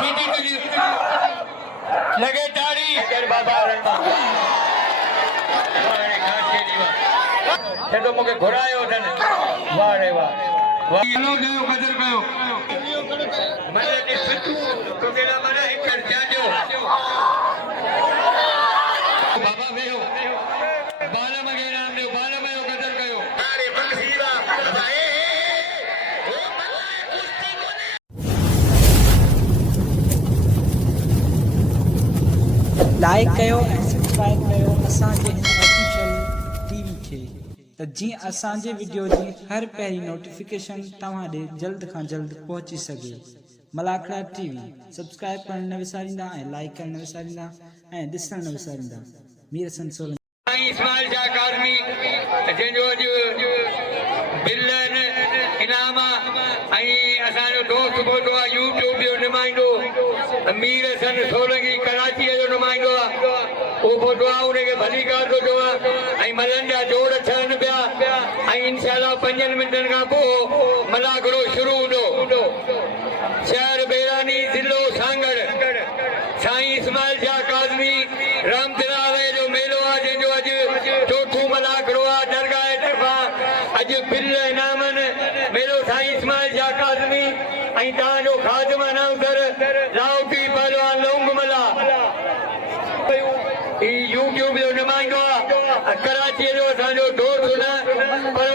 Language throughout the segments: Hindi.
सीधी तुझी लगे ताड़ी बाबा छो मूंखे घुरायो अथनि वाह रे वाह हलो कयो गजर कयो मन ॾिस तूं केॾा मन हिकु चांजो बाबा वेहो बाल मगे नाम ॾियो बाल में गजर कयो अरे बंसीरा लाइक कयो ऐं सब्सक्राइब कयो असांजे हिन ऑफिशियल टीवी खे त जीअं असांजे वीडियो जी हर पहिरीं नोटिफिकेशन तव्हां ॾे जल्द खां जल्द पहुची सघे। मलाखड़ा टीवी सब्सक्राइब करणु न विसारींदा ऐं लाइक करणु न विसारींदा ऐं ॾिसणु न विसारींदा। मीर हसन सोलंकी इस्माइल शाह काज़मी जंहिंजो अॼु बिल इनाम ऐं असांजो दोस्त बोतो आहे यूट्यूब जो नुमाइंदो मीर हसन सोलंकी कराचीअ जो नुमाइंदो आहे उहो फोटो आहे उनखे भली ॻाल्हि थो चवां ऐं मलनि जा जोड़ थियनि पिया ऐं इंशाअल्लाह 5 मिंटनि खां पोइ मलाखड़ो शुरू हूंदो। शहर बेरानी ज़िलो सांगड़ साईं इस्माइल शाह काज़मी रामतिरावे जो मेलो आहे जंहिंजो अॼु चोथों मलाखड़ो आहे दरगाह तरफ़ां अॼु बिल इनामनि मेलो साईं इस्माइल शाह काज़मी ऐं तव्हांजो ख़ादिम अनाउंसर राउटी पहलवान लोंगमला यूट्यूब जो नुमाइंदो आहे कराचीअ जो असांजो दोस्त न पर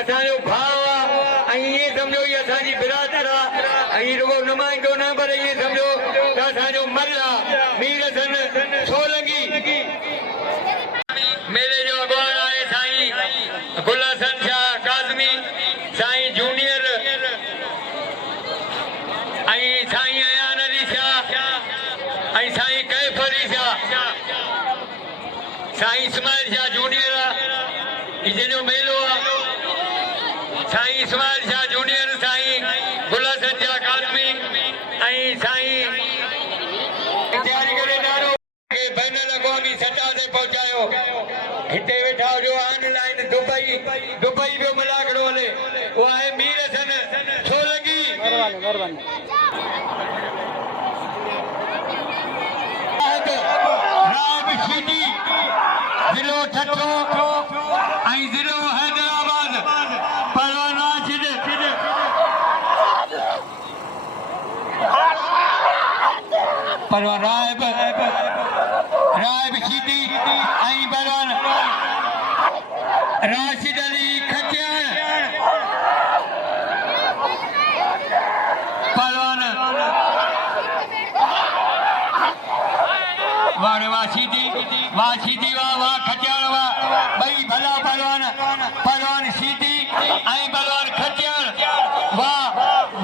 असांजो भाउ आहे ऐं इएं सम्झो हीअ असांजी बिरादर आहे ऐं रुगो नुमाइंदो न पर इएं सम्झो त असांजो मल आहे मीर हसन सोलंकी मेले जो अॻवान आहे साईं गुल हसन शाह काज़मी साईं जूनियर ऐं साईं अयान अली शाह ऐं साईं कैफ अली शाह साईं इस्माइल शाह जूनियर आहे जंहिंजो मेलो आहे साईं इस्माइल शाह जूनियर साईं गुल हसन शाह काज़मी ऐं साईं तयारी करे ॾाढो बैन अल-अक़वामी सतह ते पहुचायो हिते वेठा हुजो ऑनलाइन दुबई जो मलाखड़ो हले उहो आहे मीर हसन सोलंकी ज़िलो ठठो ऐं ज़िलो हैदराबाद पहलवान राशिद पहलवान रायब शीदी ऐं पहलवान राशिद अली खचियाण पहलवान वाह शीदी वाह खचियाण वाह ॿई भला पहलवान शीदी ऐं पहलवान खचियाण वाह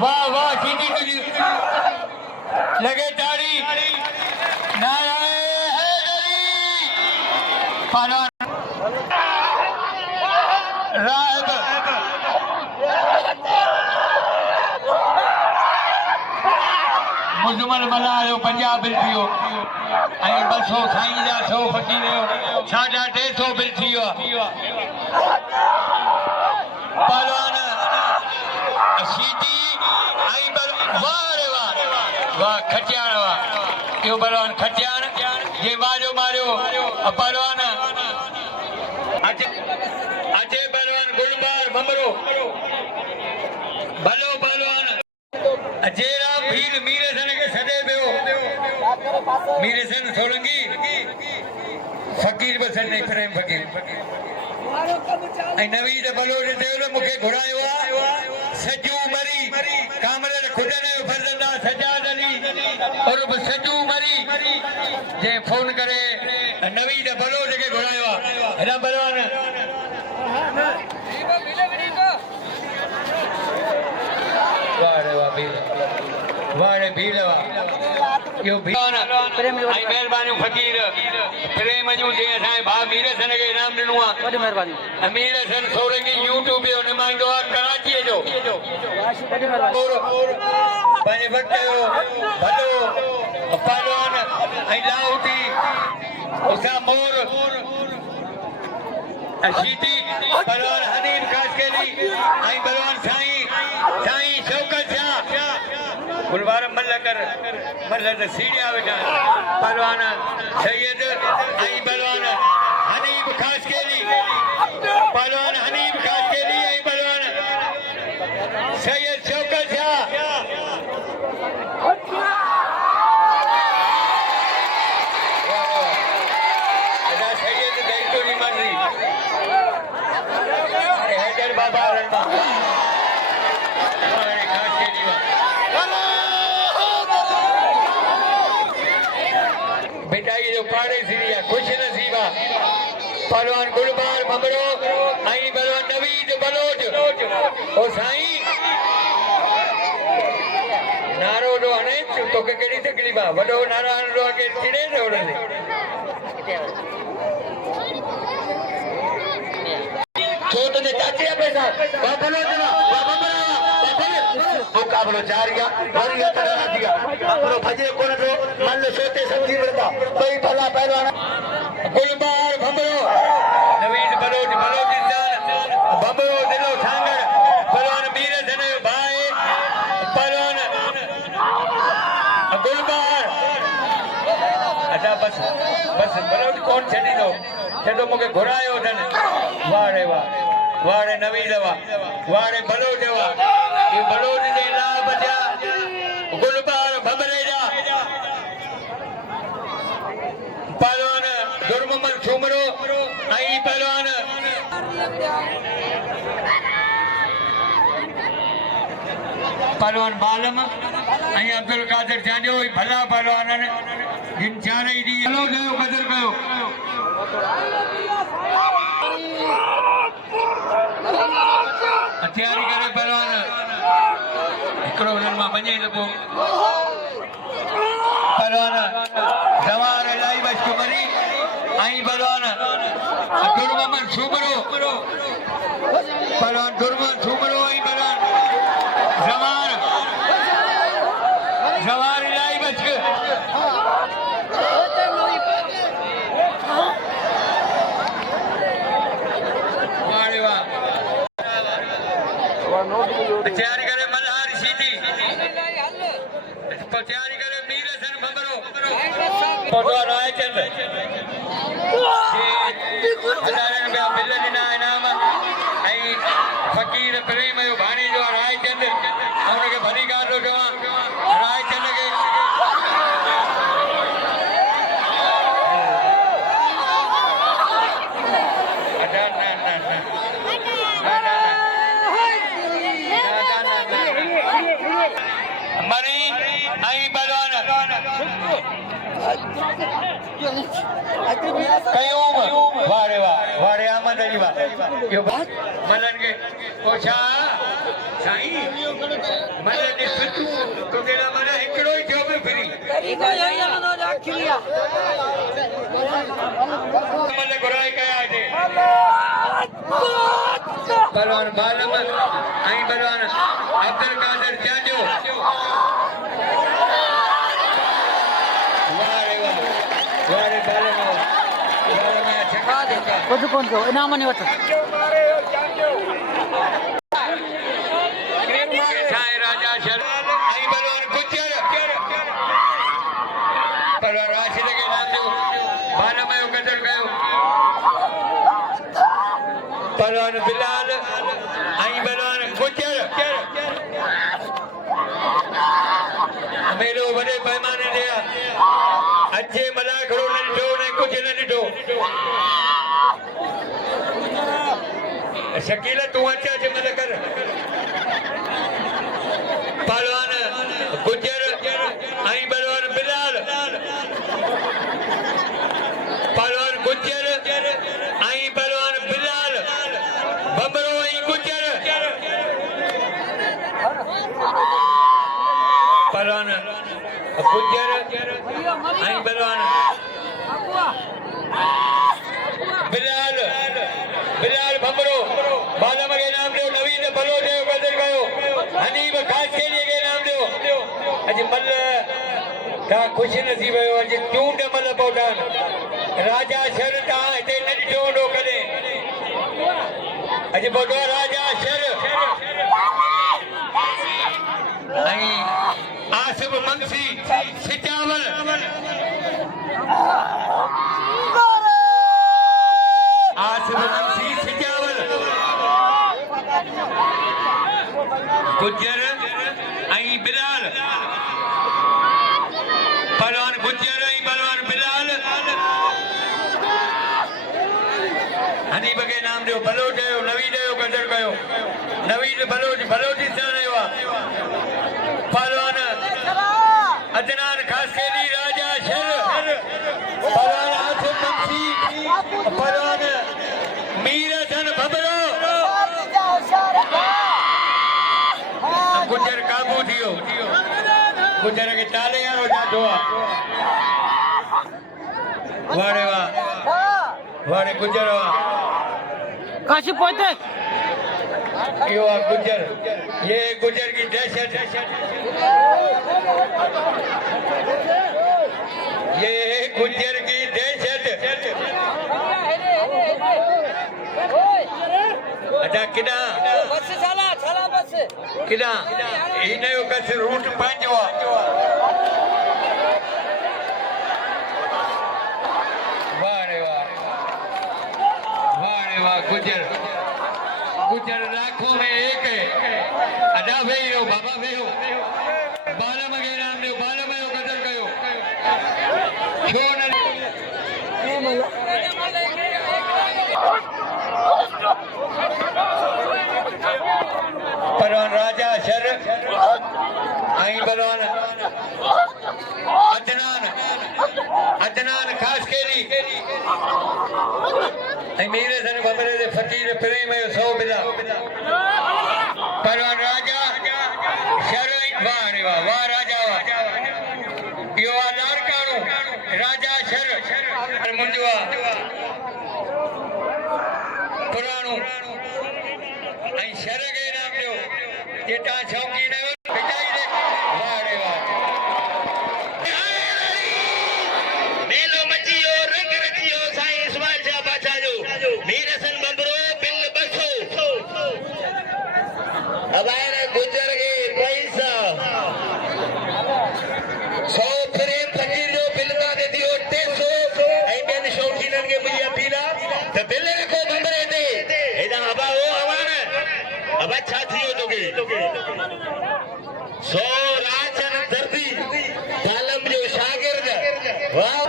वाह वाह शीदी तुझी लगे ताड़ी नाराए हैदरी पहलवान रायब मुजमल मला जो 50 बिल थियो ऐं 200 साईं जा 100 फकीर जो 350 बिल थी वियो पहलवान शीदी ऐं वाह रे वाह खटियाण वाह इहो पहलवान खटियाण जे मारियो पहलवान अचे पहलवान गुलबार बमरो भलो पहलवान जयराम भील मीर हसन खे सॾे पियो मीर हसन सोलंकी फकीर बसन नहीं प्रेम फकीर ऐं नवीद बलोच चयो न मूंखे घुरायो आहे सजू मरी कामरन खुदन जो फर्ज़ंदा सजाद अली उर्फ सजू मरी जंहिं फोन करे नवीद बलोच खे घुरायो आहे हेॾा बलवान वारे भील यो मेहरबानी फकीर प्रेम जूं जे असांजे भाउ मीर हसन खे इनाम ॾिनो आहे वॾी महिरबानी मीर हसन सोलंकी यूट्यूब जो नुमाइंदो आहे कराचीअ जो पंहिंजे वक़्त जो भलो पहलवान ऐं लाहौटी उसा मोर शीदी पहलवान हनीफ कासकेली ऐं पहलवान साईं शौकत शाह गुलवार मल कर मल त सीड़िया वेठा पहलवान सैयद आई पहलवान हनीफ खास केली पहलवान हनीफ खास केली आई पहलवान सैयद शौकत शाह अदा सैयद दैतुल मर्जी हैदर बाबा रणमा खास केली बेटा ये जो पाड़े सीरिया खुश नसीबा पहलवान गुलबार भमरो आई पहलवान नवीद बलोच ओ साईं नारो रो हणे तो के केड़ी तकलीफ आ वडो नारायण रो के चिड़े रो रे छोट ने चाचे पैसा बाबलो जना बाबरा मुकाबलो जारिया वरिया तरह दिया बाबरो भजे कोन रो मल सोते सब्जी बरता कोई भला पहलवान गुलबार भमरो नवीद बलोच बलोचिस्तान भमरो दिलो ठांगर पहलवान मीर धने भाई पहलवान गुलबार अच्छा बस बस बलोच कौन छड़ी दो छड़ो मुके घुरायो धन वाह रे वाह रे नवीद वाह रे बलोच वाह ये बलोच दे ला बजा गुलबार भमरे जा पहलवान दुर्ममन छुमरो आई पहलवान पहलवान बालम आई अब्दुल कादिर जांजो भला पहलवान जिन चार ही दी हलो गयो कदर कयो तैयारी करे पहलवान एकड़ो हुनन मां वञे त पोइ पहलवान जवार इलाही बच मरी आई पहलवान दुर्ममन छुमरो पहलवान दुर्ममन छुमरो आई पहलवान जवार इलाही बच वाह वाह तैयारी करे मल्हार सीधी तैयारी करे मीर हसन भमरो फोटो रायचंद हज़ारनि रुपया बिल ॾिना इनाम ऐं फ़कीर प्रेम जो भाणे जो रायचंद हुनखे भली ॻाल्हि थो चवां रायचंद खे मरी आई पहलवान कयूम वारे वारे आमद जी वाह यो मलन के ओछा साईं मलन ने सतू तो केड़ा मन एकड़ो ही जो भी फ्री इको यही नो राखिया मलन घुराई कया जे पहलवान बालम आई पहलवान अब्दुल कादिर चांजो वारे बालम कुछ कौन को इनाम नहीं होता साईं राजा शर आई पहलवान गुजर पहलवान राशिद के नाम जो बालम जो कदर कयो पहलवान बिलाल आई पहलवान गुजर मेलो बड़े पैमाने ते अच्छे मला खड़ो न ॾिठो न कुझु न ॾिठो शकील तूं अच अच मल कर पहलवान गुजर आई पहलवान बिलाल पहलवान गुजर आई पहलवान बिलाल भमरो आई गुजर पहलवान गुजर आई पहलवान बिलाल बिलाल भमरो बालम के नाम दो नवीद भलो दे कदर कयो हनीफ खास के लिए के नाम दो अज मल का खुश नसीब हो अज चूंड मल पौडान राजा शर ता इते न ॾिठो हूंदो कॾहिं अज बोडो राजा शर आई आसिफ मंसी सिटावल आसिफ मंसी सिटावल गुजर ऐं बिलाल पहलवान गुजर ऐं पहलवान बिलाल हनीफ खे नाम ॾियो बलोच आयो नवीद जो कदर कयो नवीद बलोचिस्तान आयो आहे पहलवान अदनान खासकेली राजा शर पहलवान आसिफ मंसी पहलवान मीर हसन भबरो गुजर काबू थियो गुजर खे ताले वारो ॾाढो आहे वारे वाह वारे गुजर वाह काशी पहुंचे यो आहे गुजर ये गुजर की दहशत ये गुजर की दहशत अच्छा किना किना इन जो कस रूट पंहिंजो आहे वाह रे वाह वाह रे वाह गुजर गुजर लाखों में एक है अदा भेयो बाबा भेयो बालम के नाम दे बालम जो कदर कयो क्यों न पहलवान राजा शर आई पहलवान अदनान खास केली ऐं मेरे सन बबरे दे फकीर प्रेम जो सौ बिला पहलवान राजा शर वाह रे वाह वाह राजा वाह यो आहे लाड़काणो राजा शर मुंहिंजो आहे पुराणो ऐं शर खे इनाम ॾियो जे तव्हां शौक़ीन आहियो पिटाई दे वाह रे वाह मेलो मचियो रंग रचियो साईं इस्माइल शाह बादशाह जो मीर हसन बबरो बिल बसो अब आए ना गुजर गए पैसा 100 प्रेम फकीर जो बिल का दे दियो 300 ऐं ॿियनि शौक़ीननि खे मुंहिंजी अपील आहे त बिल रखो बंबरे ते हेॾां अबा हो अवान अबा छा थियो तोखे 100 राजन दर्दी तालम जो शागिर्द वाह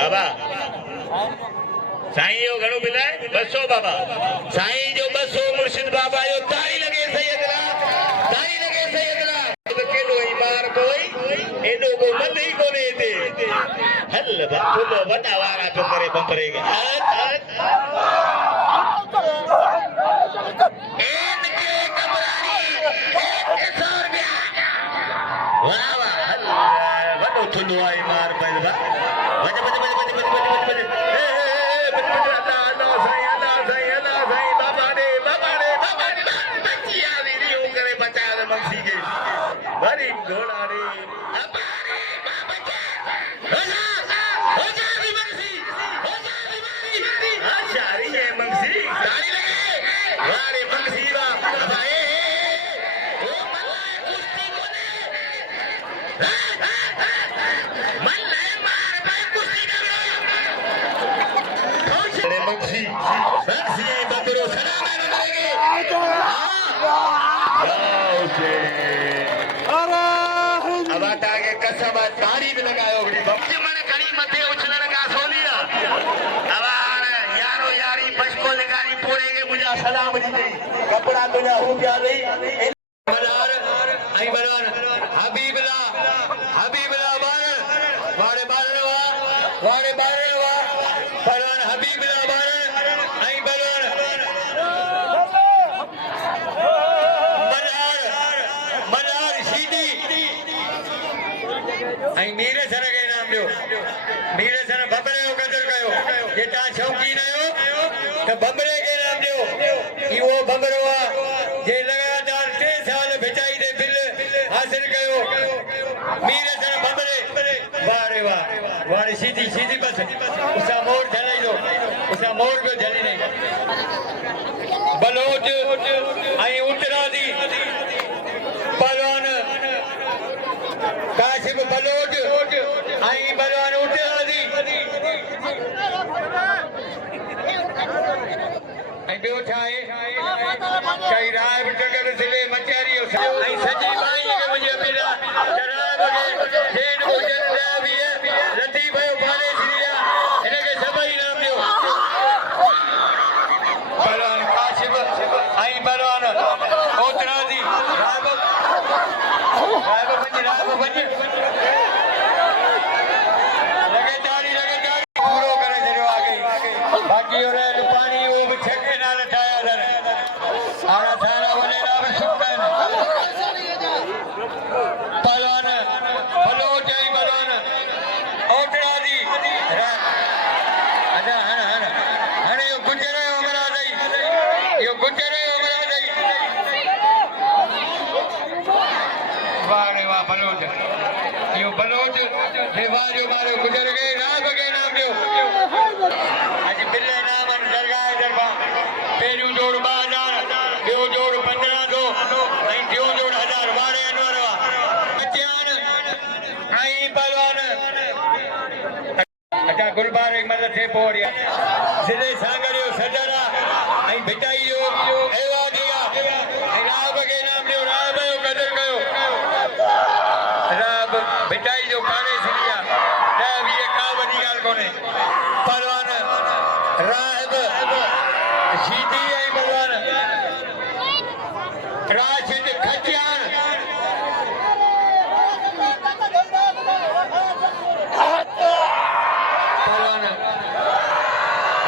बाबा साईं जो घणो बिल आहे 200 बाबा साईं जो 200 मुर्शिद बाबा जो ताड़ी लगे सैयदला तो केॾो ई मार कोई एॾो को मत ही कोने हिते हल बथुलो वॾा वारा पियो करे बंबरे खे वाह वाह हल वॾो थुलो आहे मार पइल बा वज वज वज वज वज वज वज अल्लाह साईं बाबा ने बची आ वीडियो करे बचा दे मंसी के बड़ी घोड़ा रे हो जा दी मंसी अच्छा रे मंसी गाड़ी लगे वारे मंसी बा भाई ओ मल्ला कुश्ती कोने मल्ला मार भाई कुश्ती करे मंसी बकरो सलाम करेंगे अब आता के कसम ताड़ी भी लगायो बड़ी बच्चे मन करी मथे उछलन का सोलिया अब यारो यारी बचको लगानी पूरे के मुझे सलाम दी गई कपड़ा दुनिया हो गया नहीं बलार आई बलार हबीबला वारे बारवा पहलवान हबीबला बार आई बलार मलार सीधी आई मीर सर के नाम ॾियो मीर सर बबरे जो कदर कयो जे तव्हां शौक़ीन आहियो त बबरे के नाम ॾियो इहो बबरो आहे जे लगातार 3 साल भिचाई दे बिल हासिल कयो मीर सर बबरे वाह रे वाह वारे सीधी बस उसा मोर झलाई दो उसा मोर को झली नहीं बलोच आई उतरा दी पहलवान का काशिफ बलोच आई बलवान उठादी आई ॿियो छा आहे कई राय टकर सिले मचारी आई सजी भाई के मुझे मेरा शराब के जेन गुजर रहा भी है रती भयो पाले सिरिया इनके सभई नाम दियो बलवान काशिफ आई बलवान उठादी राय बंज लगातारी पूरो करे जरो आ गई बाकी और पानी वो भी छके ना लटाया दर आना थाना वाले ना भी सुकन पलवान बलोच आई बलवान ओटड़ा दी अच्छा हन यो गुजरे हमरा दई यो गुजरे हमरा दई वाह रे वाह बलोच यो बलोच देवाजो मारो गुजर गए रात के नाम दियो आज बिल्ले नाम दरगाह दरबार पेरू जोड़ 2000 बियो जोड़ 1500 नहीं दियो जोड़ 1000 वारे अनवरवा बच्चान आई पहलवान अच्छा गुरबार एक मदद से पोड़िया सिले सांगरियो सदरा आई भिटाइयो एवा दिया राब के नाम दियो राब कदर कयो राब भिटाई जो खाने सिलिया भी ये का बड़ी गाल कोने पहलवान राब सीधी आई पहलवान राशिद खचियान पहलवान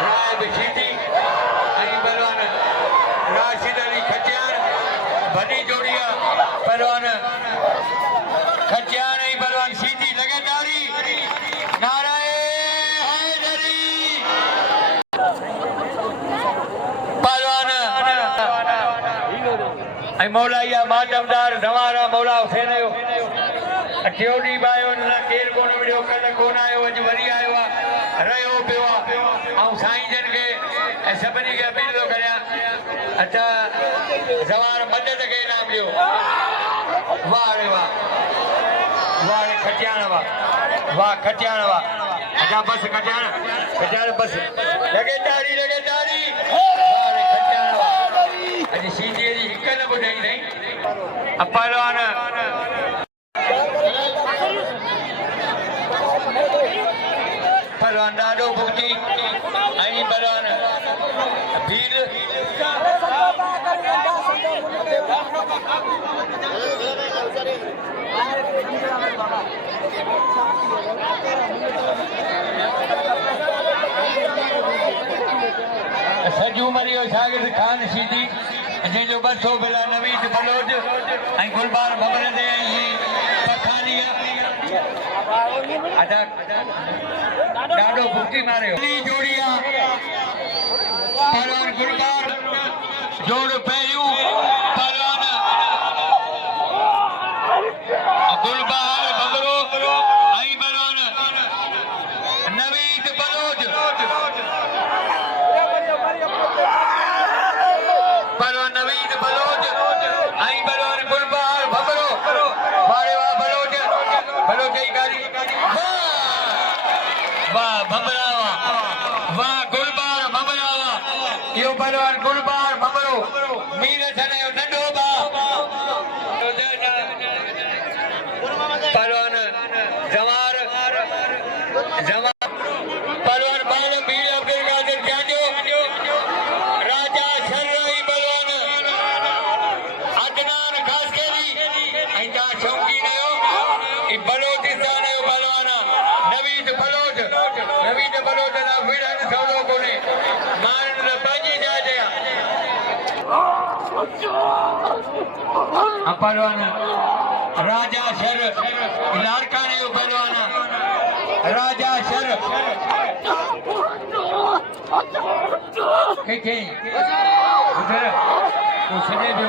राब सीधी आई पहलवान राशिद अली खचियान बनी जोड़िया पहलवान खचियान आई पहलवान सीधी लगातारी नाराए हैदरी पहलवान आई मौलाया मातमदार दवारा मौला हुसैन यो अठियोडी बायो न केर कोन विडियो कल कोन आयो अज वरी आयो आ रयो पियो आ साईं जन के सभनी के अपील तो करया अच्छा जवार मदद के नाम दियो वाह रे वाह वाह खटियाण वाह खटियाण वाह अच्छा बस खटियाण बस लगे तारी वाह रे खटियाण वाह अज सीधी जी हिक न ॿुधाई नहीं पहलवान पहलवान ॾाढो भुगती आई पहलवान भील सजू मरियो शागिर्द खान सीधी जंहिंजो 200 बिला नवीद बलोच ऐं गुलबार भवन ते पखानीअ ॾाढो भुगती मारियो जोड़िया पहलवान गुलबार जोड़ पहिरियों पहलवान गुलबार बबरो ऐं पहलवान नवीद बलोच पहलवान नवीद बलोच आई पहलवान गुलबार भबरो वारे वाह बलोच ही गाड़ी वाह भबरा वाह गुलबार भबरा यो पहलवान गुलबार भबरो मीर सने नंढो बा पहलवान जवार पहलवान बाल मीर अब्दुल कादिर जांजो राजा शर्राई पहलवान अदनान खासकेरी ऐं तव्हां शौक़ीन आहियो ई बलोचिस्तान जो पहलवान नवीद बलोच ना विड़न सवलो कोन्हे मारन त पंहिंजी जाइ ते पहलवान राजा शर लाड़काने जो पहलवान राजा शर के उधर तो सने भी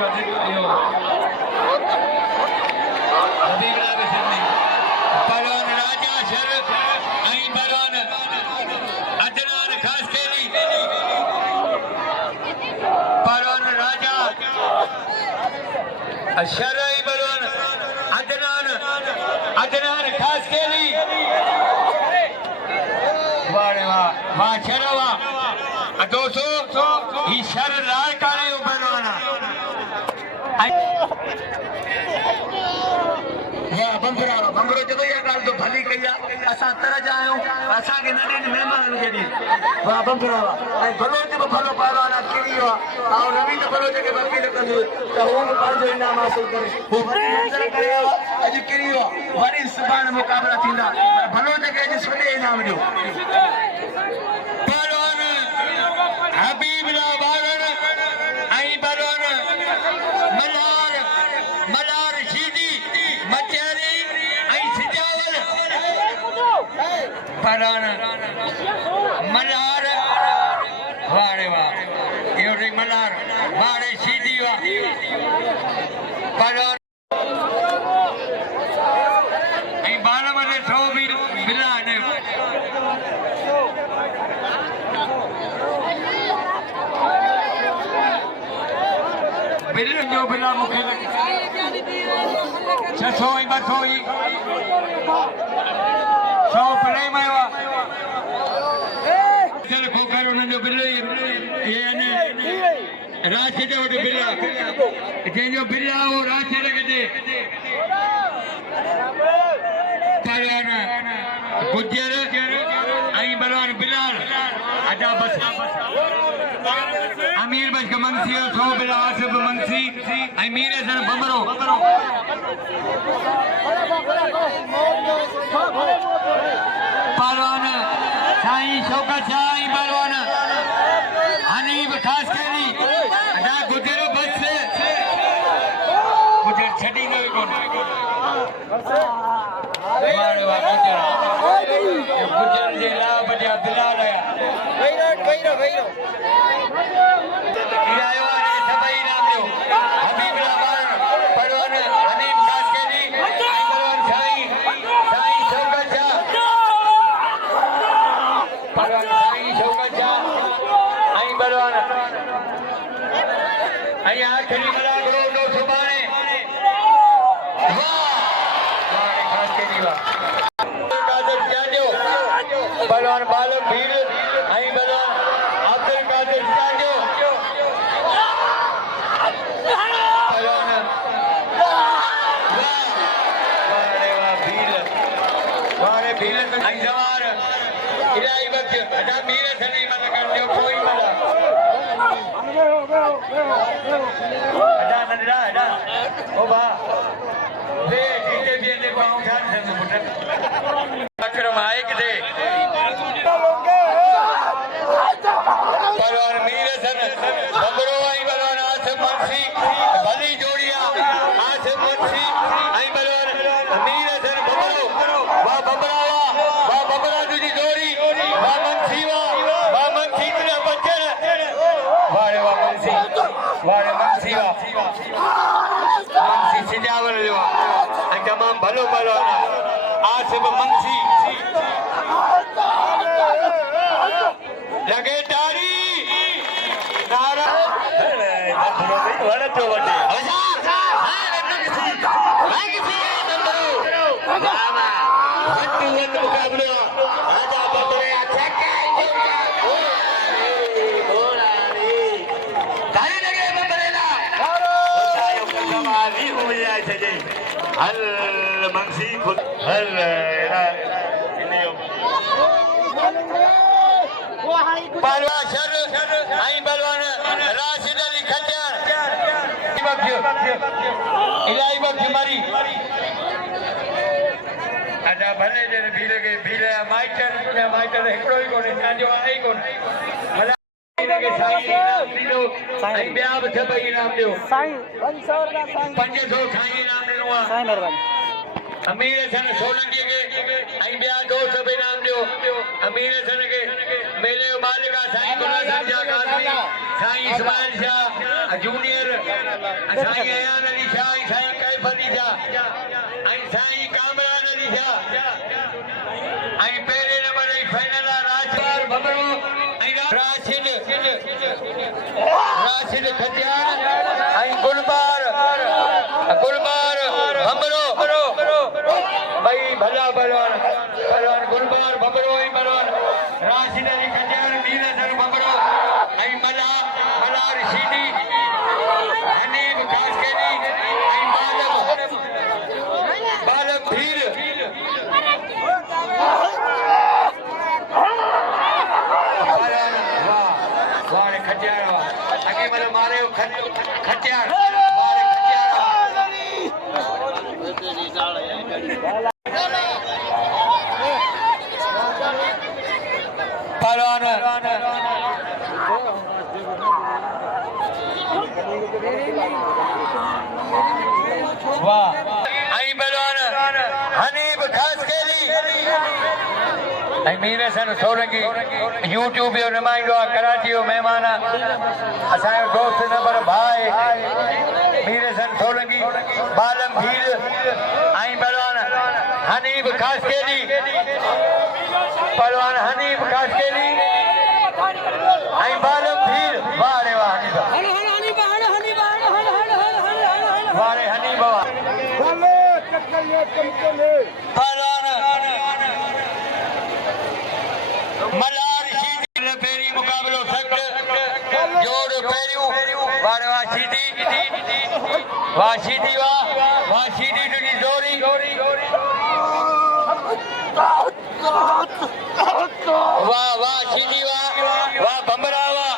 यो अबीगला के सामने पहलवान राजा शर आई पहलवान अदनान खासकेरी पहलवान राजा शरई पहलवान अदनान खास केली वारे वाह वाह चलो वाह दोस्तों ही शर लाल काले पहलवाना वाह बंबरो जो ये गाल तो भली कई असा तरह जायो असा के नदी मेहमान के दी वाह बंबरो ऐ भलो ते भलो पहलवान केरी वा आ रवि तो भलो के बाकी लगंदो त हो पांचो इनाम हासिल करे हो मंजर करे अज केरी वा वरी सुभाणे मुकाबला थींदा भलो ते के सुने इनाम दियो पहलवान हबीबला बागन आई पहलवान मलार शीदी मचेरी आई सिजावल पहलवान मलार वारे वाह यो रे मलार वारे शीदी वाह पहलवान आई बाल मने 100 भी बिला ने बिल जो बिला मुखे लगे 600 ही 200 ही 100 पले में वा चल खोकर उन जो बिल ये ने राशि जो बिला जे जो बिला वो राशि लगे दे पहलवान गुजर आई बलवान बिलाल अदा बस अमीर बस का मंसी 100 बिला आसिफ मंसी अमीर सर बमरो पहलवान साईं शौकत साईं पहलवान हनीफ खास केली अदा गुजर बस गुजर छड़ी न कोन वारे वाह गुजर जे ला बजा बिलाल आया आयो आहे सभई नाम लो हबीबला बार पहलवान हनीफ खास केली पहलवान साईं शौकत शाह पहलवान साईं शौकत शाह आई पहलवान आई आखिरी मला गुरु नो सुभाणे वाह वारे खास केली वाह कादर जाजो पहलवान बालम भीड़ आई पहलवान अब्दुल कादिर जाजो पहलवान वारे भीड़ आई सवार इलाही वक्त अदा मीर सनी मन कर जो कोई मला अदा नंदा अदा ओ बा ले जीते भी ने पाऊं ठान से मुट अकरम आए के पहलवान मीर सन बबरो आई पहलवान आसिफ मुंशी भली जोड़िया आसिफ मुंशी आई पहलवान मीर सन बबरो वाह बबरा तुझी जोड़ी वाह मुंशी तेरा बच्चन वाह मुंशी वाह मुंशी सिजावल जो तमाम भलो पहलवान आसिफ मुंशी लगे तारी नारा वड़तो वटे मुकाबलो आजा बबरे तारी लगे बबरेला बतायो कमाली हो जाए छे हल मंसी हल पहलवान शर आई पहलवान राशिद अली खच्चर इलाही वक्त मारी अदा भले जे भीले माइटर एकड़ो ही कोने जांजो आई कोने भला के साईं इनाम दियो आई बिया बि सभई इनाम दियो साईं 500 साईं इनाम ॾिनो आहे साईं महिरबानी अमीर सन सोलंकी के आई बिया 200 इनाम दियो अमीर सन के मेले जो मालिक आहे साईं गुलाम शाह कादरी साईं इस्माइल शाह जूनियर साईं अयान अली शाह साईं कैफ अली शाह आई साईं कामरान अली शाह आई पहले नंबर आई फाइनल राजपाल बबरो आई राशिद खतियान आई गुलबार बबरो भाई भला बलवान बलवान गुलबार बबरो ऐं बलवान राशिद अली खटियार मीर हसन बबरो ऐं मलार शीदी हनीफ खासकेली ऐं बालम भीर वारे खटियार अगे मतलब मारे खटियार मारे खटियार पहलवान वाह आई पहलवान हनीफ खासकेली मीर हसन सोलंकी यूट्यूब जो नुमाइंदो आहे कराची जो महिमान आहे असांजो दोस्त नंबर भाई मीर हसन सोलंकी बालम भीर ऐं पहलवान हनीफ खासकेली पहलवान हनीफ खासकेली ऐं बालम भीर वाह रे वाह वाह रे हनीफ पहलवान मलार शीदी पेरी मुकाबलो सख्त जोड़ पेरियो वारे वाह शीदी तुझी जोड़ी वाह शीदी वाह बंबरा वाह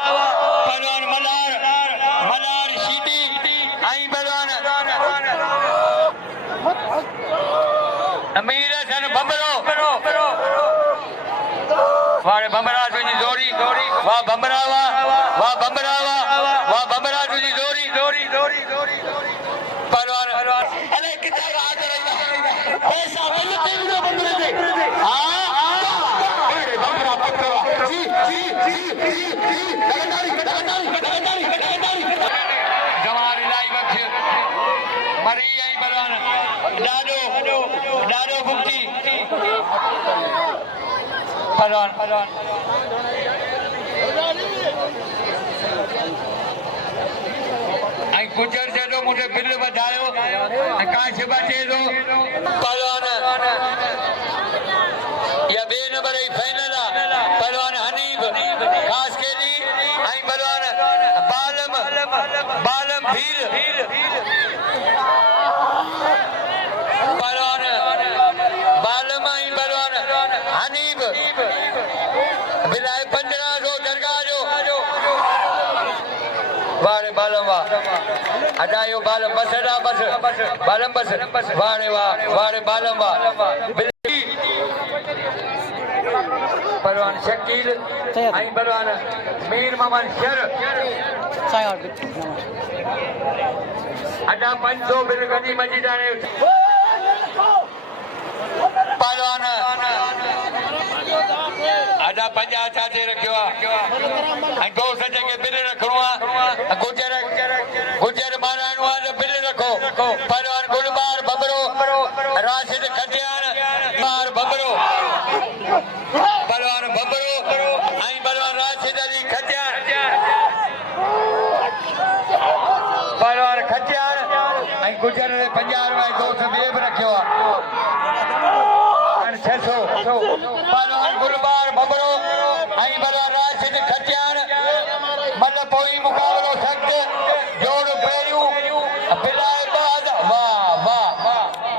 पहलवान मलार शीदी आई पहलवान मीर हसन बंबरो वारे बंबरा तुझी जोड़ी वाह बंबरा वाह बंबरा तुझी जोड़ी पहलवान अरे कितना हाथ रही पैसा मिलते भी तो बंबरे दे हां अरे बंबरा जी लगातारी जवान लाई बख्श मरी आई पहलवान डाडो भुक्ति पहलवान ऐं गुजर जॾो मूंखे बिल वधायो ऐं काश बचे थो पहलवान इहा ॿिए नंबर जी फाइनल आहे पहलवान हनीफ खासकेली ऐं पहलवान बालम भीर पहलवान बालम ऐं पहलवान हनीफ बिलाए 1500 दरगाह जो वारे बालम वाह अदायो बालम बस बालम बस वारे वारे बालम वाह पहलवान शकील ऐं पहलवान मीर मोहम्मद शर अदा 500 बिल गनी मजीदाने पहलवान अदा 50 छाते रखियो आहे दोस्त जगह बिल रखणो आहे गुजर माराणो आहे बिल रखो पहलवान गुलबार बबरो राशिद खटियार बार बबरो पहलवान बबरो ऐं पहलवान राशिद अली खटियार पहलवान खटियार ऐं गुजर 50 रुपया दोस्त ॿिए बि रखियो आहे 600 पहलवान गुलबार बबरो ऐं पहलवान राशिद खटियार मल पोई मुकाबलो सख्त जोड़ पेरियूं बिलाए बाद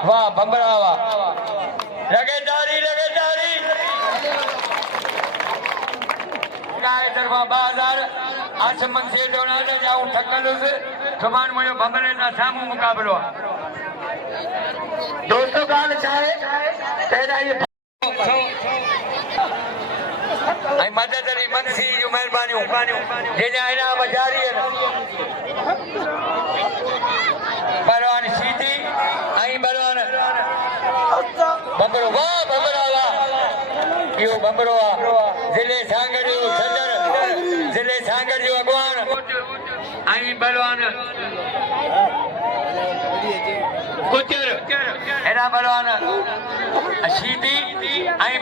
वाह बंबरा वाह लगे तारी गाय तरफा 2000 आसमन से डोना ने जाऊं ठकलुस समान मुझे बंबरे ना सामू मुकाबलो दोस्तों गाल चाहे तेरा ये ऐं मदद अली मनसी जूं महिरबानियूं जंहिंजा इनाम जारी आहिनि पहलवान शीदी ऐं पहलवान बंबरो वाह बंबरा वाह इहो बंबरो आहे ज़िले सांगड़ जो सदर ज़िले सांगड़ जो अॻवान ऐं पहलवान गुजर एॾा पहलवान शीदी ऐं